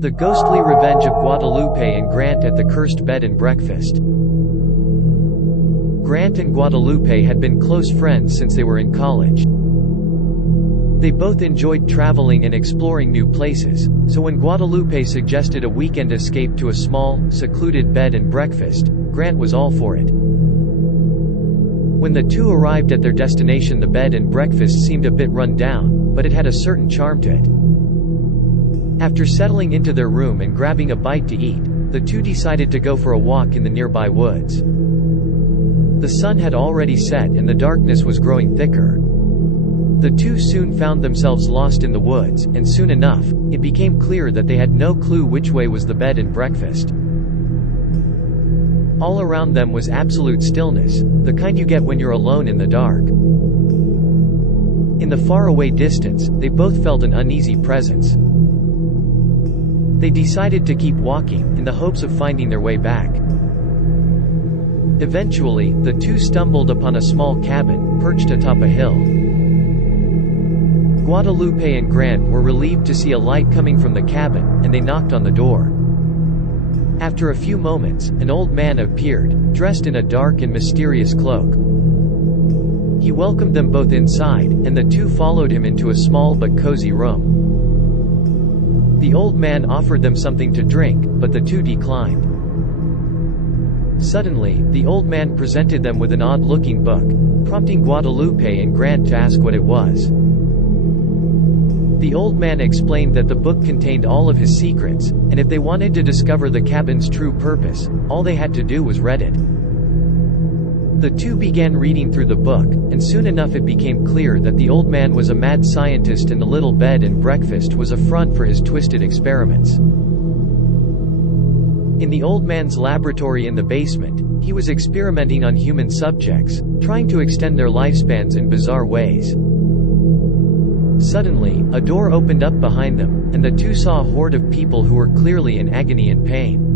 The ghostly revenge of Guadalupe and Grant at the cursed bed and breakfast. Grant and Guadalupe had been close friends since they were in college. They both enjoyed traveling and exploring new places, so when Guadalupe suggested a weekend escape to a small, secluded bed and breakfast, Grant was all for it. When the two arrived at their destination, the bed and breakfast seemed a bit run down, but it had a certain charm to it. After settling into their room and grabbing a bite to eat, the two decided to go for a walk in the nearby woods. The sun had already set and the darkness was growing thicker. The two soon found themselves lost in the woods, and soon enough, it became clear that they had no clue which way was the bed and breakfast. All around them was absolute stillness, the kind you get when you're alone in the dark. In the faraway distance, they both felt an uneasy presence. They decided to keep walking, in the hopes of finding their way back. Eventually, the two stumbled upon a small cabin, perched atop a hill. Guadalupe and Grant were relieved to see a light coming from the cabin, and they knocked on the door. After a few moments, an old man appeared, dressed in a dark and mysterious cloak. He welcomed them both inside, and the two followed him into a small but cozy room. The old man offered them something to drink, but the two declined. Suddenly, the old man presented them with an odd-looking book, prompting Guadalupe and Grant to ask what it was. The old man explained that the book contained all of his secrets, and if they wanted to discover the cabin's true purpose, all they had to do was read it. The two began reading through the book, and soon enough it became clear that the old man was a mad scientist and the little bed and breakfast was a front for his twisted experiments. In the old man's laboratory in the basement, he was experimenting on human subjects, trying to extend their lifespans in bizarre ways. Suddenly, a door opened up behind them, and the two saw a horde of people who were clearly in agony and pain.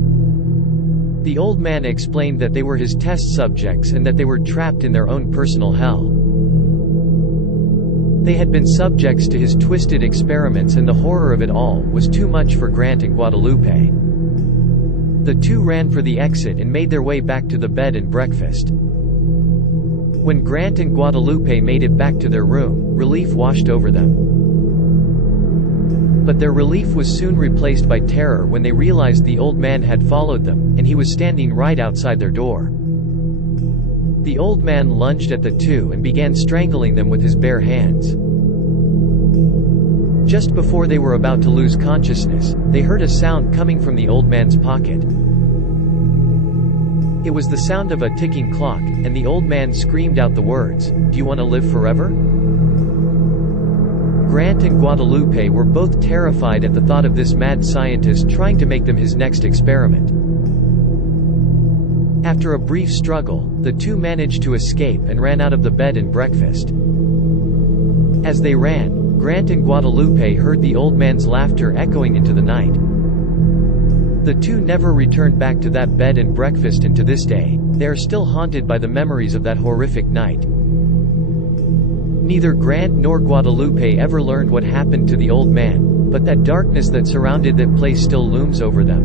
The old man explained that they were his test subjects and that they were trapped in their own personal hell. They had been subjects to his twisted experiments, and the horror of it all was too much for Grant and Guadalupe. The two ran for the exit and made their way back to the bed and breakfast. When Grant and Guadalupe made it back to their room, relief washed over them. But their relief was soon replaced by terror when they realized the old man had followed them, and he was standing right outside their door. The old man lunged at the two and began strangling them with his bare hands. Just before they were about to lose consciousness, they heard a sound coming from the old man's pocket. It was the sound of a ticking clock, and the old man screamed out the words, "Do you want to live forever?" Grant and Guadalupe were both terrified at the thought of this mad scientist trying to make them his next experiment. After a brief struggle, the two managed to escape and ran out of the bed and breakfast. As they ran, Grant and Guadalupe heard the old man's laughter echoing into the night. The two never returned back to that bed and breakfast, and to this day, they are still haunted by the memories of that horrific night. Neither Grant nor Guadalupe ever learned what happened to the old man, but that darkness that surrounded that place still looms over them.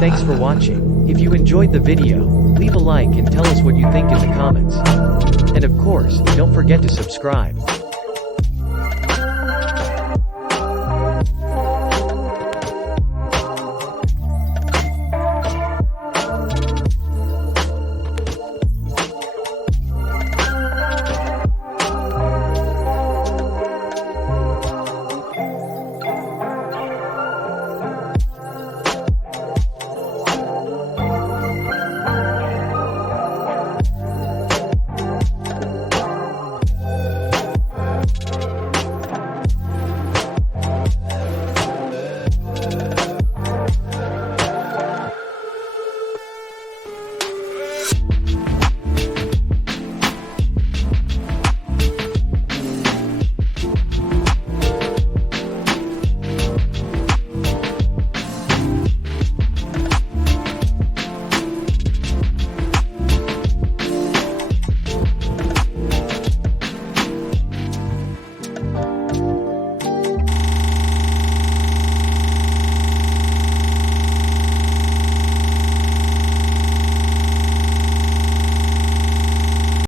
Thanks for watching. If you enjoyed the video, leave a like and tell us what you think in the comments. And of course, don't forget to subscribe.